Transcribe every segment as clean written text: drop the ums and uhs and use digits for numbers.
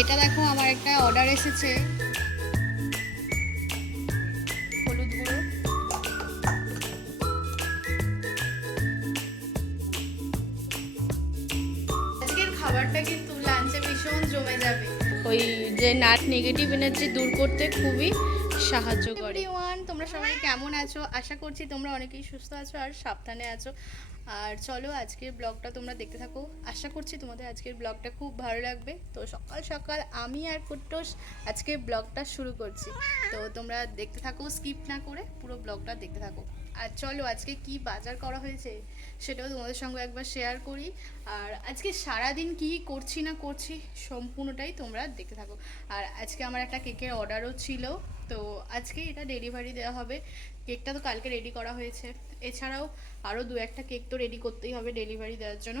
এটা দেখো আমার একটা অর্ডার এসেছে, হলুদ গুঁড়ো। আজকের খাবারটা কিন্তু লাঞ্চে ভীষণ জমে যাবে। ওই যে নাট নেগেটিভ এনার্জি দূর করতে খুবই সাহায্য করে। এভরিওয়ান, তোমরা সবাই কেমন আছো? আশা করছি তোমরা অনেকেই সুস্থ আছো আর সাবধানে আছো। আর চলো আজকের ব্লগটা তোমরা দেখতে থাকো। আশা করছি তোমাদের আজকের ব্লগটা খুব ভালো লাগবে। তো সকাল সকাল আমি আর কুট্টোস আজকে ব্লগটা শুরু করছি। তো তোমরা দেখতে থাকো, স্কিপ না করে পুরো ব্লগটা দেখতে থাকো। আর চলো আজকে কি বাজার করা হয়েছে সেটাও তোমাদের সঙ্গে একবার শেয়ার করি। আর আজকে সারাদিন কি করছি না করছি সম্পূর্ণটাই তোমরা দেখতে থাকো। আর আজকে আমার একটা কেকের অর্ডারও ছিল, তো আজকে এটা ডেলিভারি দেওয়া হবে। কেকটা তো কালকে রেডি করা হয়েছে, এছাড়াও আরও দু একটা কেক তো রেডি করতেই হবে ডেলিভারি দেওয়ার জন্য।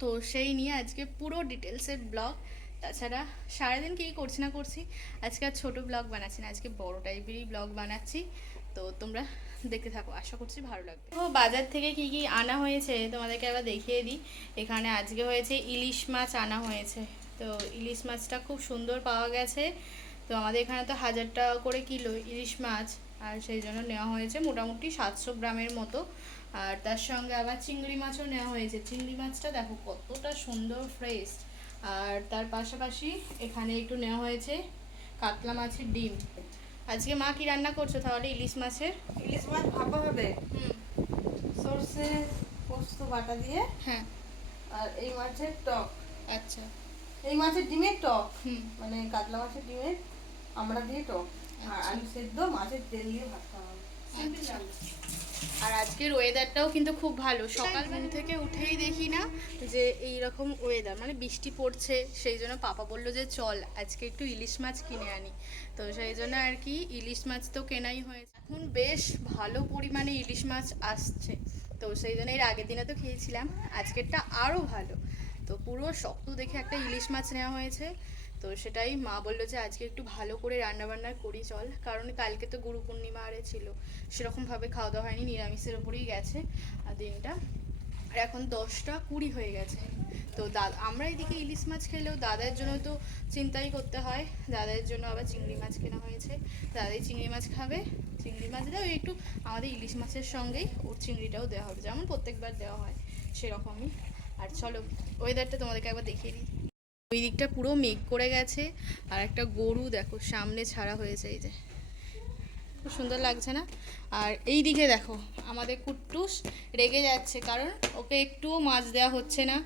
তো সেই নিয়ে আজকে পুরো ডিটেলসের ব্লগ। তাছাড়া সারাদিন কী করছি না করছি, আজকে আর ছোটো ব্লগ বানাচ্ছি না, আজকে বড় টাইপেরই ব্লগ বানাচ্ছি। তো তোমরা দেখতে থাকো, আশা করছি ভালো লাগবে। তো বাজার থেকে কি কি আনা হয়েছে তোমাদেরকে আবার দেখিয়ে দিই। এখানে আজকে হয়েছে ইলিশ মাছ আনা হয়েছে। তো ইলিশ মাছটা খুব সুন্দর পাওয়া গেছে। তো আমাদের এখানে তো 1000 টাকা করে কিলো ইলিশ মাছ, আর সেই জন্য নেওয়া হয়েছে মোটামুটি 700 গ্রামের মতো। আর তার সঙ্গে আবার চিংড়ি মাছও নেওয়া হয়েছে। চিংড়ি মাছটা দেখো কতটা সুন্দর ফ্রেশ। আর তার পাশাপাশি এখানে একটু নেওয়া হয়েছে কাতলা মাছের ডিম। আজকে মা কি রান্না করছো তাহলে? ইলিশ মাছ ভাপা হবে। সর্ষে পোস্ত বাটা দিয়ে। হ্যাঁ। আর এই মাছের টক। আচ্ছা। এই মাছের ডিমের টক। মানে কাতলা মাছের ডিমের আমরা দিয়ে টক। আর আলু সেদ্ধ মাছের তেল দিয়ে ভাত খাওয়া হবে। আচ্ছা। আর আজকের ওয়েদারটাও কিন্তু খুব ভালো। সকাল ঘুম থেকে উঠেই দেখি না যে এই রকম ওয়েদার, মানে বৃষ্টি পড়ছে। সেই জন্য পাপা বললো যে চল আজকে একটু ইলিশ মাছ কিনে আনি। তো সেই জন্য আর কি ইলিশ মাছ তো কেনাই হয়েছে। এখন বেশ ভালো পরিমাণে ইলিশ মাছ আসছে। তো সেই জন্য এর আগের দিনে তো খেয়েছিলাম, আজকেরটা আরও ভালো। তো পুরো শক্ত দেখে একটা ইলিশ মাছ নেওয়া হয়েছে। তো সেটাই মা বললো যে আজকে একটু ভালো করে রান্নাবান্না করি চল, কারণ কালকে তো গুরু পূর্ণিমা আরে ছিল, সেরকমভাবে খাওয়া দাওয়া হয়নি, নিরামিষের ওপরেই গেছে আর দিনটা। আর এখন 10টা 20 হয়ে গেছে। তো আমরা এদিকে ইলিশ মাছ খেলেও দাদার জন্য তো চিন্তাই করতে হয়। দাদার জন্য আবার চিংড়ি মাছ কেনা হয়েছে। দাদাই চিংড়ি মাছ খাবে, চিংড়ি মাছ দেওয়া একটু আমাদের ইলিশ মাছের সঙ্গেই ওর চিংড়িটাও দেওয়া হবে, যেমন প্রত্যেকবার দেওয়া হয় সেরকমই। আর চলো ওয়েদারটা তোমাদেরকে একবার দেখিয়ে দিই। ওই দিকটা পুরো মেঘ করে গেছে। আর একটা গরু দেখো সামনে ছাড়া হয়েছে, এই যে খুব সুন্দর লাগছে না? আর এই দিকে দেখো আমাদের কুট্টুস রেগে যাচ্ছে, কারণ ওকে একটুও মাছ দেওয়া হচ্ছে না।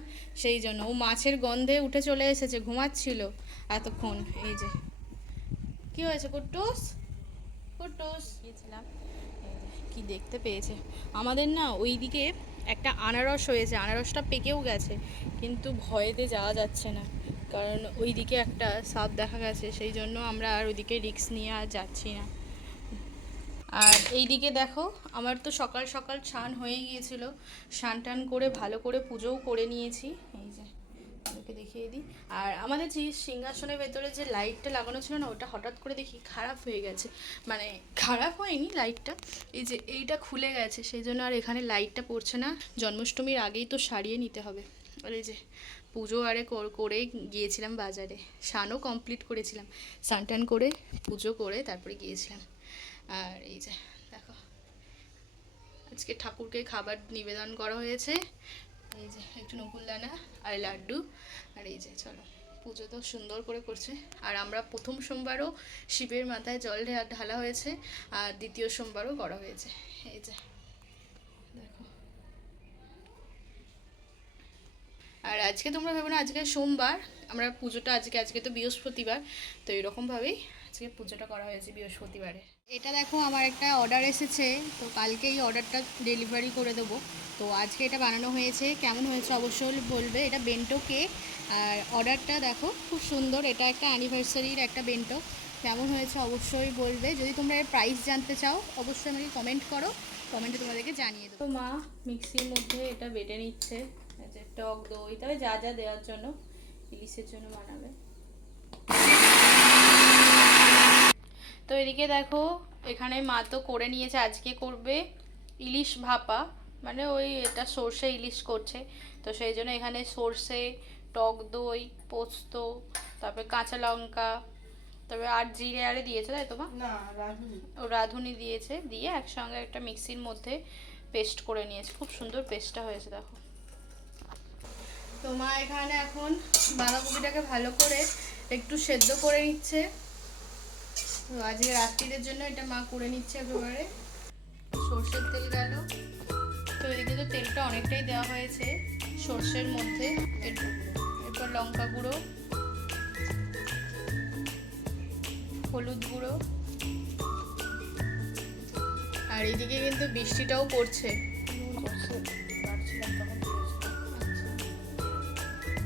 সেই জন্য ও মাছের গন্ধে উঠে চলে এসেছে, ঘুমাচ্ছিল এতক্ষণ। এই যে কি হয়েছে কুট্টুস? কুট্টুস গিয়েছিলাম, কি দেখতে পেয়েছে আমাদের না ওই দিকে একটা আনারস হয়েছে, আনারসটা পেকেও গেছে, কিন্তু ভয়েতে যাওয়া যাচ্ছে না, কারণ ওই দিকে একটা সাপ দেখা গেছে। সেই জন্য আমরা আর ওইদিকে রিস্ক নিয়ে আর যাচ্ছি না। আর এই দিকে দেখো আমার তো সকাল সকাল স্নান হয়ে গিয়েছিল, স্নান টান করে ভালো করে পুজোও করে নিয়েছি। এই যে ওকে দেখিয়ে দিই। আর আমাদের যে সিংহাসনের ভেতরে যে লাইটটা লাগানো ছিল না, ওটা হঠাৎ করে দেখি খারাপ হয়ে গেছে। মানে খারাপ হয়নি লাইটটা, এই যে এইটা খুলে গেছে, সেই জন্য আর এখানে লাইটটা পড়ছে না। জন্মাষ্টমীর আগেই তো সারিয়ে নিতে হবে। আর এই যে পুজো আরে করেই গিয়েছিলাম বাজারে, স্নানও কমপ্লিট করেছিলাম, স্নান টান করে পুজো করে তারপরে গিয়েছিলাম। আর এই যে দেখো আজকে ঠাকুরকে খাবার নিবেদন করা হয়েছে। এই যে একটু নকুলদানা আর লাড্ডু। আর এই যে চলো পুজো তো সুন্দর করে করছে। আর আমরা প্রথম সোমবারও শিবের মাথায় জল ঢালা হয়েছে, আর দ্বিতীয় সোমবারও করা হয়েছে। এই যে দেখো। আর আজকে তোমরা ভেবো না আজকে সোমবার, আমরা পুজোটা আজকে তো বৃহস্পতিবার, তো এরকমভাবেই আজকে পুজোটা করা হয়েছে বৃহস্পতিবারে। এটা দেখো আমার একটা অর্ডার এসেছে, তো কালকে এই অর্ডারটা ডেলিভারি করে দেবো। তো আজকে এটা বানানো হয়েছে, কেমন হয়েছে অবশ্যই বলবে। এটা বেন্টো কেক, আর অর্ডারটা দেখো খুব সুন্দর। এটা একটা অ্যানিভার্সারির একটা বেন্টো, কেমন হয়েছে অবশ্যই বলবে। যদি তোমরা এর প্রাইস জানতে চাও অবশ্যই আমাকে কমেন্ট করো, কমেন্টে তোমাদেরকে জানিয়ে দেবো। তো মা মিক্সির মধ্যে এটা বেটে নিচ্ছে, যে টক দই তবে যা যা দেওয়ার জন্য ইলিশের জন্য বানাবে। তো এদিকে দেখো এখানে মা তো করে নিয়েছে, আজকে করবে ইলিশ ভাপা, মানে ওই এটা সর্ষে ইলিশ করছে। তো সেই জন্য এখানে সর্ষে, টক দই, পোস্ত, তারপরে কাঁচা লঙ্কা, তারপরে আর জিরে আরে দিয়েছে তাই তো মা? না, রাঁধুনি। ও রাঁধুনি দিয়েছে, দিয়ে একসঙ্গে একটা মিক্সির মধ্যে পেস্ট করে নিয়েছে। খুব সুন্দর পেস্টটা হয়েছে দেখো। তো মা এখানে এখন বাঁধাকপিটাকে ভালো করে একটু সেদ্ধ করে নিচ্ছে। তো আজকে রাত্রিদের জন্য এটা মা করে নিচ্ছে একেবারে। সর্ষের তেল গেল, তো এদিকে তো তেলটা অনেকটাই দেওয়া হয়েছে সর্ষের মধ্যে। এরপর লঙ্কা গুঁড়ো, হলুদ গুঁড়ো, আর এদিকে কিন্তু বৃষ্টিটাও পড়ছে।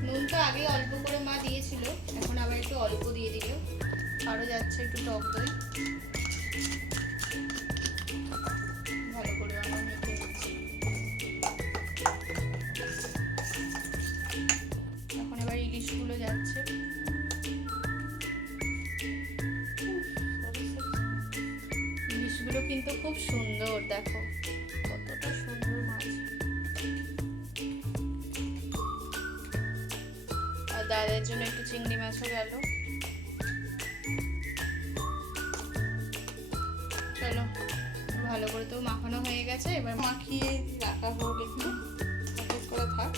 নুন তো আগে অল্প করে মা দিয়েছিল, এখন আবার একটু অল্প দিয়ে দিল। আরও যাচ্ছে একটু টক দই, ভালো করে আমরা মেখে নিচ্ছি। এখন এবার ইলিশগুলো যাচ্ছে। ইলিশগুলো কিন্তু খুব সুন্দর, দেখো কতটা সুন্দর মাছ। আর দাদার জন্য একটু চিংড়ি মাছও গেল। চলো, ভালো করে তো মাখানো হয়ে গেছে, এবার মাখিয়ে রাখা হোক, একটু করে থাক।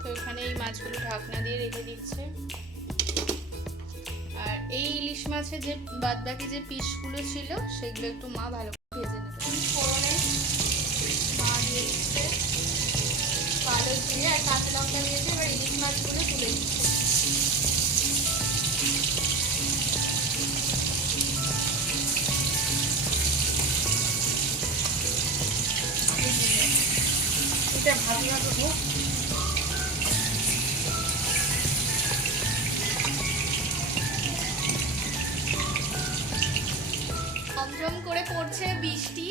তো এখানে এই মাছগুলো ঢাকনা দিয়ে রেখে দিচ্ছে। আর এই ইলিশ মাছের যে বাদবাকি যে পিসগুলো ছিল সেগুলো একটু মা ভালো করে ভেজে নেবে। ফোড়নে মা দিয়ে দিচ্ছে কালো জিরে আর কাঁচা লঙ্কা দিয়েছে। এবার ইলিশ মাছগুলো তুলে দিচ্ছে। এটা ভাজি ভাজি হোক। ঝমঝম করে পড়ছে বৃষ্টি,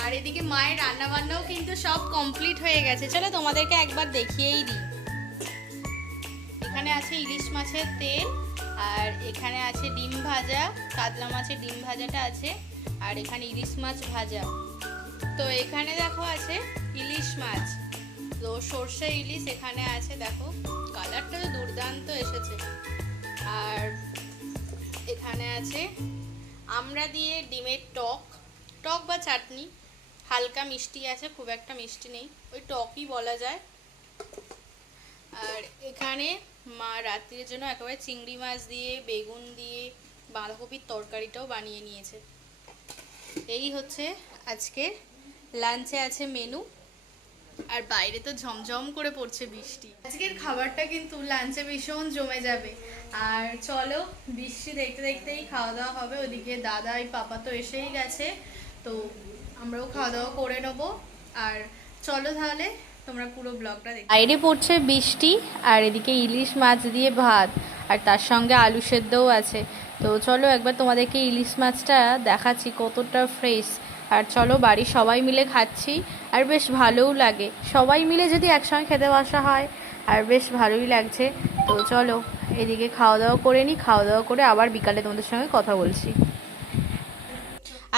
আর এদিকে মায়ের রান্না বান্নাও কিন্তু সব কমপ্লিট হয়ে গেছে। চলো তোমাদেরকে একবার দেখিয়েই দিই। এখানে আছে ইলিশ মাছের তেল, আর এখানে আছে ডিম ভাজা, কাতলা মাছের ডিম ভাজাটা আছে, আর এখানে ইলিশ মাছ ভাজা। তো এখানে দেখো আছে ইলিশ মাছ, তো সর্ষে ইলিশ এখানে আছে, দেখো কালারটা তো দুর্দান্ত এসেছে। আর এখানে আছে আমরা দিয়ে ডিমের টক, টক বা চাটনি, হালকা মিষ্টি আছে, খুব একটা মিষ্টি নেই, ওই টকই বলা যায়। আর এখানে মা রাত্রির জন্য একেবারে চিংড়ি মাছ দিয়ে বেগুন দিয়ে বাঁধাকপির তরকারিটাও বানিয়ে নিয়েছে। এই হচ্ছে আজকের লাঞ্চে আছে মেনু। আর বাইরে তো ঝমঝম করে পড়ছে বৃষ্টি। আজকের খাবারটা কিন্তু লাঞ্চে ভীষণ জমে যাবে। আর চলো, বৃষ্টি দেখতে দেখতেই খাওয়া দাওয়া হবে। ওদিকে দাদাই পাপা তো এসেই গেছে, তো আমরাও খাওয়া দাওয়া করে নেবো। আর চলো তাহলে তোমরা পুরো ব্লগটা দেখো। বাইরে পড়ছে বৃষ্টি, আর এদিকে ইলিশ মাছ দিয়ে ভাত, আর তার সঙ্গে আলু সেদ্ধও আছে। তো চলো একবার তোমাদেরকে ইলিশ মাছটা দেখাচ্ছি কতটা ফ্রেশ। আর চলো বাড়ির সবাই মিলে খাচ্ছি, আর বেশ ভালোও লাগে। সবাই মিলে যদি একসঙ্গে খেতে বসা হয় আর বেশ ভালোই লাগছে। তো চলো এদিকে খাওয়া দাওয়া করে নিই, খাওয়া দাওয়া করে আবার বিকালে তোমাদের সঙ্গে কথা বলছি।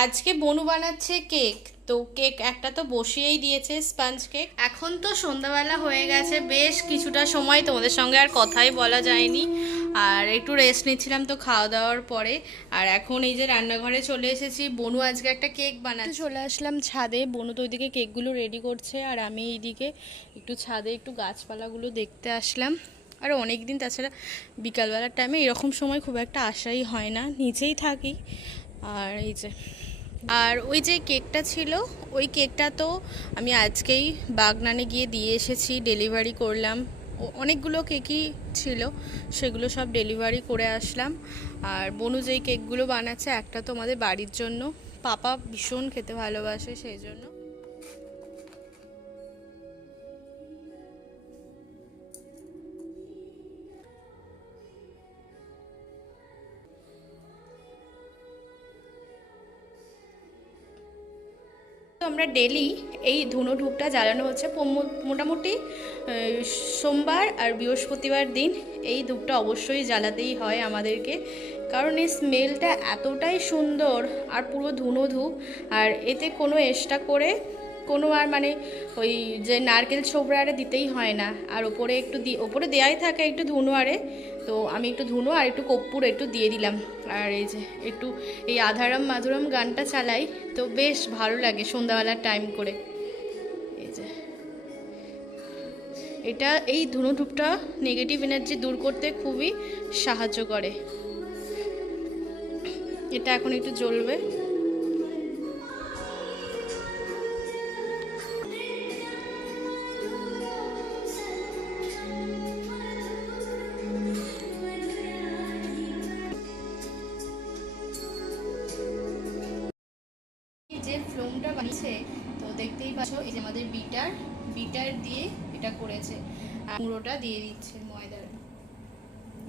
আজকে বনু বানাচ্ছে কেক, তো কেক একটা তো বসিয়েই দিয়েছে, স্পঞ্জ কেক। এখন তো সন্ধ্যাবেলা হয়ে গেছে, বেশ কিছুটা সময় তোমাদের সঙ্গে আর কথাই বলা যায়নি, আর একটু রেস্ট নিচ্ছিলাম তো খাওয়া দাওয়ার পরে। আর এখন এই যে রান্নাঘরে চলে এসেছি, বনু আজকে একটা কেক বানাচ্ছে। চলে আসলাম ছাদে, বনু তো ওইদিকে কেকগুলো রেডি করছে, আর আমি এইদিকে একটু ছাদে একটু গাছপালাগুলো দেখতে আসলাম। আর অনেক দিন তাছাড়া বিকালবেলার টাইমে এরকম সময় খুব একটা আসাই হয় না, নিচেই থাকি। আর এই যে, আর ওই যে কেকটা ছিল, ওই কেকটা তো আমি আজকেই বাগনানে গিয়ে দিয়ে এসেছি, ডেলিভারি করলাম। অনেকগুলো কেকই ছিল, সেগুলো সব ডেলিভারি করে আসলাম। আর বনু যেই কেকগুলো বানাচ্ছে, একটা তো আমাদের বাড়ির জন্য, পাপা ভীষণ খেতে ভালোবাসে সেই জন্য। তো আমরা ডেলি এই ধুনো ধূপটা জ্বালানো হচ্ছে মোটামুটি সোমবার আর বৃহস্পতিবার দিন এই ধূপটা অবশ্যই জ্বালাতেই হয় আমাদেরকে, কারণ এই স্মেলটা এতটাই সুন্দর, আর পুরো ধুনো ধূপ, আর এতে কোনো এক্সট্রা করে কোনো আর মানে ওই যে নারকেল ছোবড়া আরে দিতেই হয় না, আর ওপরে একটু ওপরে দেওয়াই থাকে একটু ধুনো আরে, তো আমি একটু ধুনো আর একটু কর্পূর একটু দিয়ে দিলাম। আর এই যে একটু এই আধারাম মাধুরাম গানটা চালাই, তো বেশ ভালো লাগে সন্ধ্যাবেলার টাইম করে। এই যে এটা এই ধুনো ধূপটা নেগেটিভ এনার্জি দূর করতে খুবই সাহায্য করে। এটা এখন একটু জ্বলবে। যে ফ্লোমটা বানিয়েছে তো দেখতেই পাচ্ছ, এই যে আমাদের বিটার দিয়ে এটা করেছে, আর গুঁড়োটা দিয়ে দিচ্ছে ময়দার।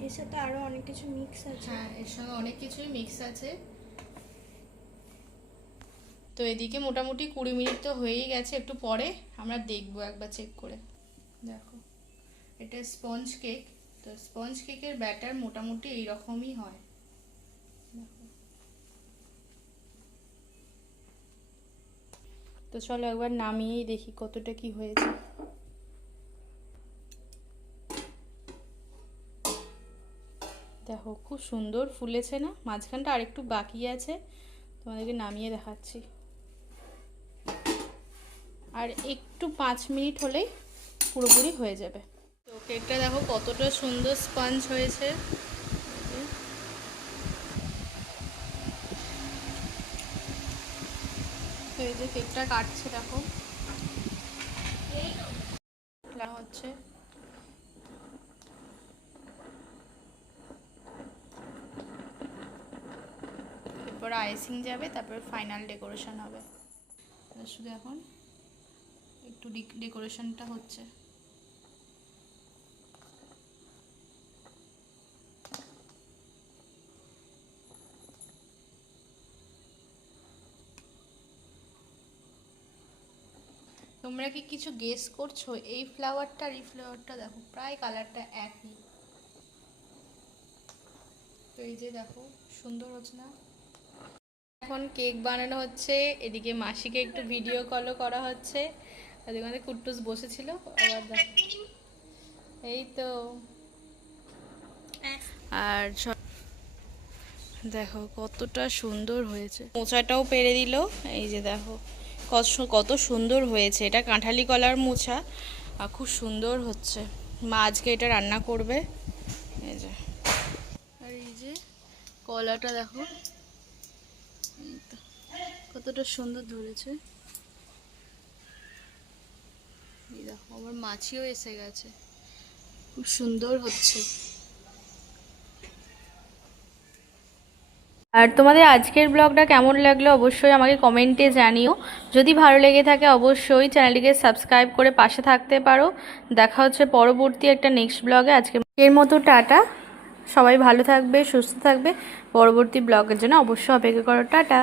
এর সাথে আরো অনেক কিছু মিক্স আছে। হ্যাঁ, এর সঙ্গে অনেক কিছুই মিক্স আছে। তো এদিকে মোটামুটি 20 মিনিট তো হয়েই গেছে, একটু পরে আমরা দেখবো একবার চেক করে। দেখো এটা স্পঞ্জ কেক, তো স্পঞ্জ কেকের ব্যাটার মোটামুটি এইরকমই হয়। তো চলো একবার নামিয়েই দেখি কতটা কি হয়েছে। দেখো খুব সুন্দর ফুলেছে না, মাঝখানটা আরেকটু বাকি আছে, তোমাদেরকে নামিয়ে দেখাচ্ছি। আর একটু 5 মিনিট হলেই পুরোপুরি হয়ে যাবে। তো কেকটা দেখো কতটা সুন্দর স্পঞ্জ হয়েছে। তো এই যে কেকটা কাটছে দেখো হচ্ছে। এরপর আইসিং যাবে, তারপর ফাইনাল ডেকোরেশন হবে। শুধু এখন একটু ডেকোরেশনটা হচ্ছে। তোমরা কি কিছু গেস করছো? এই ফ্লাওয়ারটা আর এই ফ্লাওয়ারটা দেখো প্রায় কালারটা একই। তো এই যে দেখো সুন্দর হচ্ছে না? এখন কেক বানানো হচ্ছে, এদিকে মাসিকে একটু ভিডিও কলও করা হচ্ছে, আর আমাদের কুট্টুস বসেছিল। আবার দেখো এই তো, আর দেখো কতটা সুন্দর হয়েছে। মোচাটাও পেরে দিল, এই যে দেখো কত সুন্দর হয়েছে। এটা কাঁঠালি কলার মোচা, আর খুব সুন্দর হচ্ছে। মা আজকে এটা রান্না করবে। এই যে, আর এই যে কলাটা দেখো কতটা সুন্দর ধরেছে। এই দেখো আমার মাছিও এসে গেছে, খুব সুন্দর হচ্ছে। আর তোমাদের আজকের ব্লগটা কেমন লাগলো অবশ্যই আমাকে কমেন্টে জানিও। যদি ভালো লেগে থাকে অবশ্যই চ্যানেলটিকে সাবস্ক্রাইব করে পাশে থাকতে পারো। দেখা হচ্ছে পরবর্তী একটা নেক্সট ব্লগে। আজকে এর মতো টাটা, সবাই ভালো থাকবে, সুস্থ থাকবে। পরবর্তী ব্লগের জন্য অবশ্যই অপেক্ষা করো। টাটা।